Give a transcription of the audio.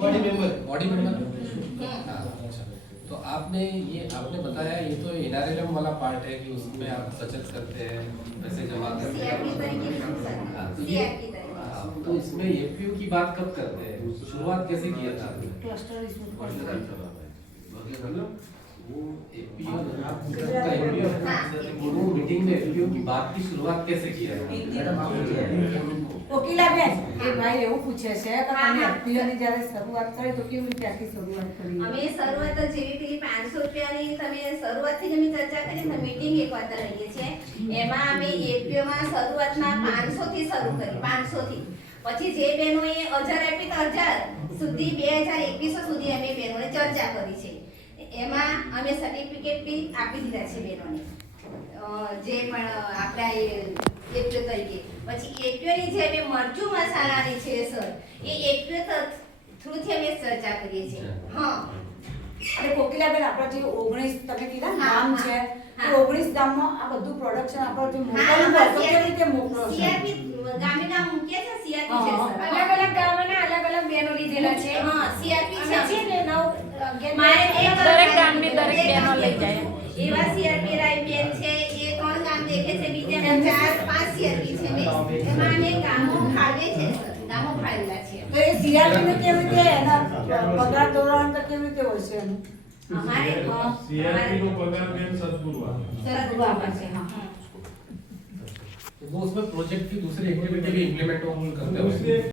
Body member. हाँ, अच्छा। तो आपने बताया ये तो एनआरएलएम वाला पार्ट है कि उसमें आप बचत करते हैं, पैसे जमा करते सीआरपी तरीके हैं। से सर। हाँ, तो सीआरपी तरीके हाँ, तो इसमें एफपीओ की बात कब करते हैं, शुरुआत कैसे किया था आपने? क्लस्टर इसमें वो एफपीओ वो मीटिंग में एफपीओ की बात की शुरुआत कैसे किया था? કોકિલાબેન એ ભાઈ એવું પૂછે છે કે તમે એફપીઓ ની જ્યારે શરૂઆત કરી તો કેવી રીતે આખી શરૂઆત કરી? અમે શરૂઆત જ જેવી પેલી 500 રૂપિયાની તમે શરૂઆતથી જ અમે ચર્ચા કરી ને મીટિંગ એક વાર રહીએ છીએ એમાં અમે એફપીઓ માં શરૂઆતમાં 500 થી શરૂ કરી 500 થી પછી જે બહેનોએ 1000 આપી તો 1000 સુધી 2021 સુધી અમે બહેનોને ચર્ચા કરી છે એમાં અમે સર્ટિફિકેટ બી આપી દીધા છે બહેનોને જે પણ આપણા એફપીઓ તરીકે પછી એફપીઓ ની જે અમે મરચું મસાલાની છે સર એ એફપીઓ થ્રુથી અમે ચર્ચા કરીએ છીએ હા અને કોકિલાબેન આપણા જે 19 તમે કીધા ને ગામ છે હા. તો 19 ગામમાં આ બધું પ્રોડક્શન આપણો જે મોકલવું હોય તો કેવી રીતે મોકલો છો? સીઆરપી ગામે નામ મૂક્યા છે સીઆરપી છે સર અલગ અલગ ગામના અલગ અલગ બહેનો લીધેલા છે હા સીઆરપી અને છે છે ને 9 મારે એક દરેક ગામની દરેક બહેનો લઈ જાય એવા સીઆરપી રાય બેન છે એ 3 ગામ દેખે છે બીજા 4 5 સીઆરપી છે ને એમાં અમે ગામો ફાળવે છે સર ગામો ફાળવેલા છે તો એ સીઆરપી ને કેવી રીતે એના પગાર ધોરણ તો કેવી રીતે હોય છે એનું? અમારે सीआरपी को पगार बेन सदगुरु સર આપા છે હા वो उसमें प्रोजेक्ट की दूसरी एक्टिविटी भी इम्प्लीमेंट करते हैं।